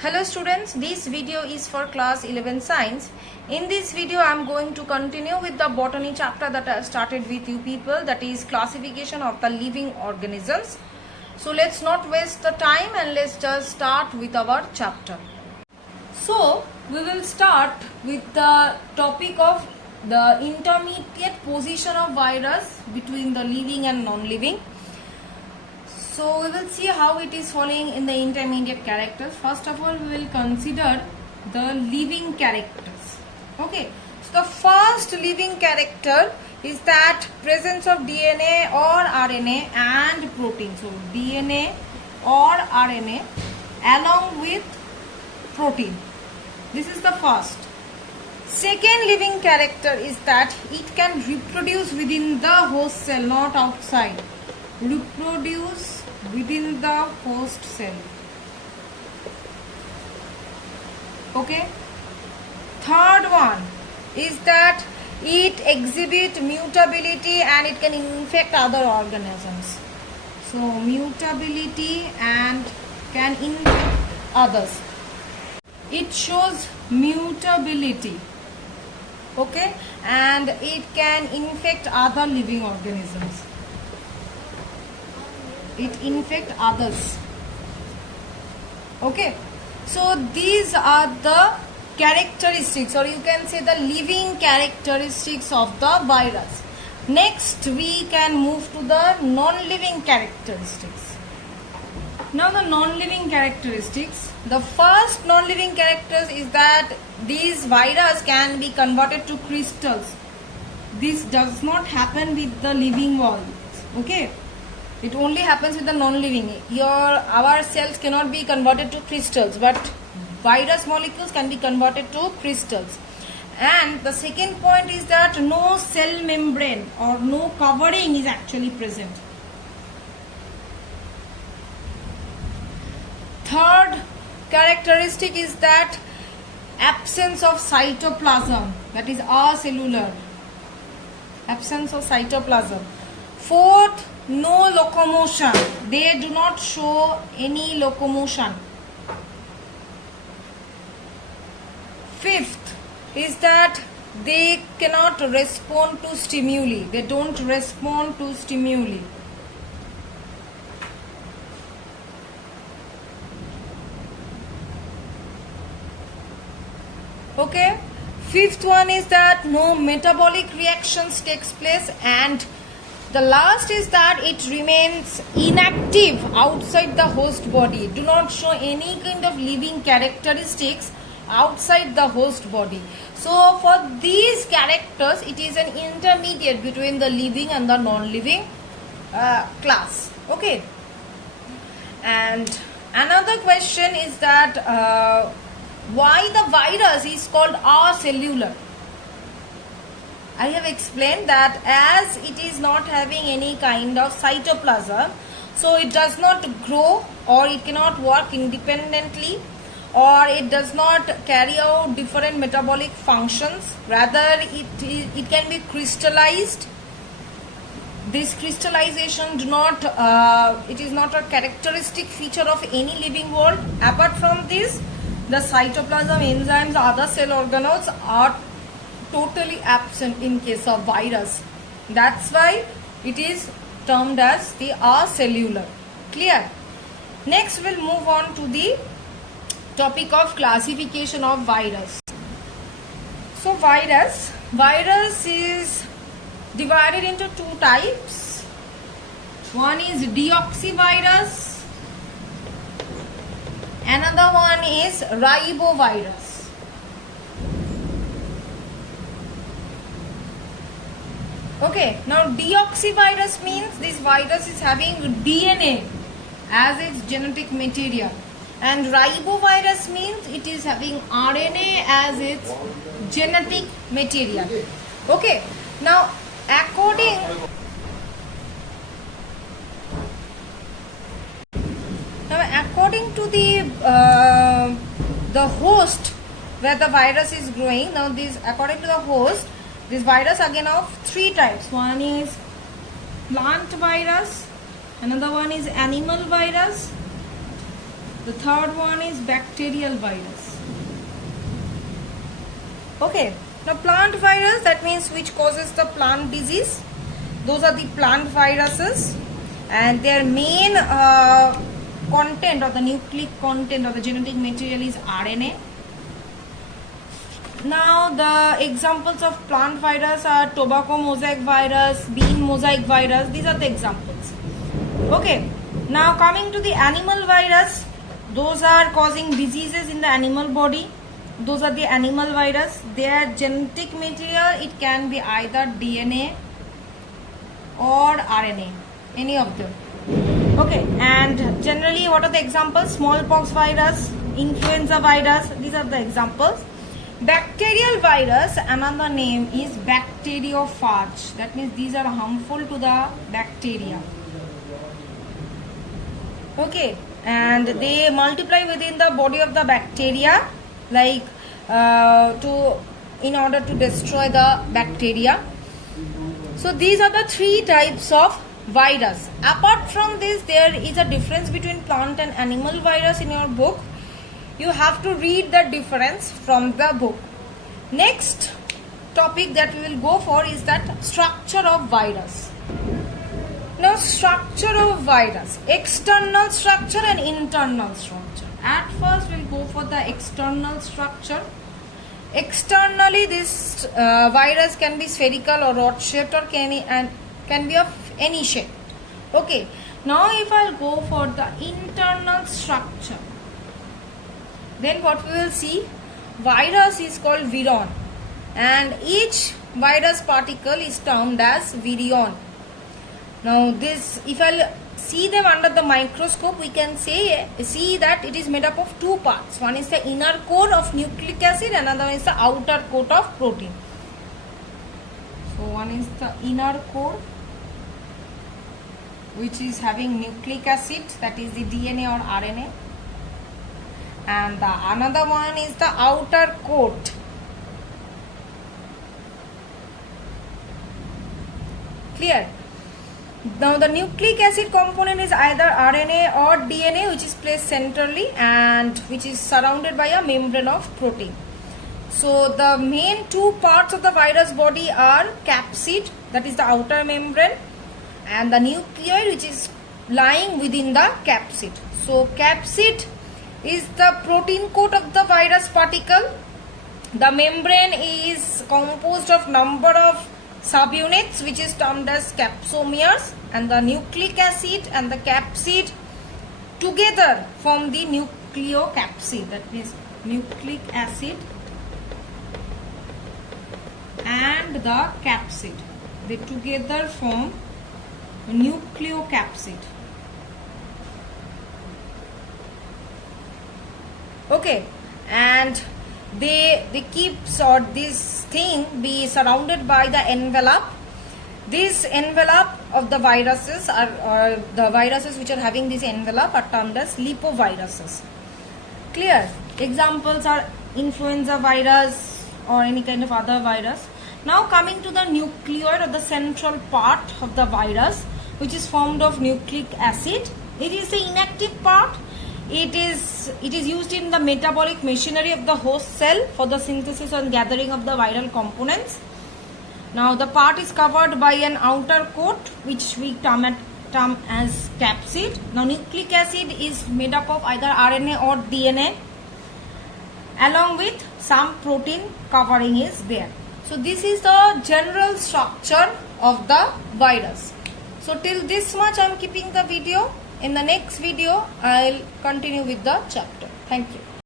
Hello students, this video is for class 11 science. In this video I am going to continue with the botany chapter that I started with you people, that is classification of the living organisms. So let's not waste the time and let's just start with our chapter. So we will start with the topic of the intermediate position of virus between the living and non-living. So we will see how it is following in the intermediate characters. First of all, we will consider the living characters. Okay. So the first living character is that presence of DNA or RNA and protein. So DNA or RNA along with protein. This is the first. Second living character is that it can reproduce within the host cell, not outside. Reproduce within the host cell. Okay. Third one is that it exhibits mutability and it can infect other organisms. So mutability and can infect others. It shows mutability. Okay, and it can infect other living organisms. It infect others. Okay, so these are the characteristics, or you can say the living characteristics of the virus. Next we can move to the non-living characteristics. Now the non-living characteristics, the first non-living characters is that these virus can be converted to crystals. This does not happen with the living ones. Okay, it only happens with the non-living. Our cells cannot be converted to crystals, but virus molecules can be converted to crystals. And the second point is that no cell membrane or no covering is actually present. Third characteristic is that absence of cytoplasm, that is acellular. Absence of cytoplasm. Fourth, no locomotion. They do not show any locomotion. Fifth is that they cannot respond to stimuli. They don't respond to stimuli. Okay. Fifth one is that no metabolic reactions takes place, and the last is that it remains inactive outside the host body. Do not show any kind of living characteristics outside the host body. So for these characters, it is an intermediate between the living and the non-living class. Okay. And another question is that why the virus is called acellular. I have explained that as it is not having any kind of cytoplasm, so it does not grow or it cannot work independently, or it does not carry out different metabolic functions. Rather, it can be crystallized. This crystallization it is not a characteristic feature of any living world. Apart from this, the cytoplasm, enzymes, other cell organelles are totally absent in case of virus. That's why it is termed as the acellular. Clear? Next we'll move on to the topic of classification of virus. So virus is divided into two types. One is deoxyvirus. Another one is ribovirus. Okay, now deoxyvirus means this virus is having DNA as its genetic material, and ribovirus means it is having RNA as its genetic material. Okay, now according to the host where the virus is growing, now this according to the host, this virus again of three types. One is plant virus, another one is animal virus, The third one is bacterial virus. Okay, now plant virus, that means which causes the plant disease. Those are the plant viruses, and their main content or the nucleic content or the genetic material is RNA. Now the examples of plant virus are tobacco mosaic virus, bean mosaic virus. These are the examples. Okay, now coming to the animal virus, those are causing diseases in the animal body. Those are the animal virus. Their genetic material, it can be either DNA or RNA, any of them. Okay, and generally what are the examples? Smallpox virus, influenza virus, these are the examples. Bacterial virus, another name is bacteriophage. That means these are harmful to the bacteria. Okay, and they multiply within the body of the bacteria, like in order to destroy the bacteria. So these are the three types of virus. Apart from this, there is a difference between plant and animal virus in your book. You have to read the difference from the book. Next topic that we will go for is that structure of virus. Now, structure of virus, external structure and internal structure. At first, we'll go for the external structure. Externally, this virus can be spherical or rod shaped or can be of any shape. Okay, now if I'll go for the internal structure, then what we will see, virus is called virion, and each virus particle is termed as virion. Now this, if I'll see them under the microscope, we can see that it is made up of two parts. One is the inner core of nucleic acid, another one is the outer coat of protein. So one is the inner core, which is having nucleic acid, that is the DNA or RNA, and the another one is the outer coat. Clear? Now the nucleic acid component is either RNA or DNA, which is placed centrally and which is surrounded by a membrane of protein. So the main two parts of the virus body are capsid, that is the outer membrane, and the nucleoid, which is lying within the capsid. So capsid is the protein coat of the virus particle. The membrane is composed of number of subunits, which is termed as capsomeres, and the nucleic acid and the capsid together form the nucleocapsid. That means nucleic acid and the capsid, they together form nucleocapsid. Okay, and they keep this thing be surrounded by the envelope. This envelope of the viruses are the viruses which are having this envelope are termed as lipoviruses. Clear? Examples are influenza virus or any kind of other virus. Now coming to the nucleoid or the central part of the virus, which is formed of nucleic acid. It is the inactive part. It is used in the metabolic machinery of the host cell for the synthesis and gathering of the viral components. Now the part is covered by an outer coat, which we term as capsid. Now nucleic acid is made up of either RNA or DNA, along with some protein covering is there. So this is the general structure of the virus. So till this much I am keeping the video. In the next video I will continue with the chapter. Thank you.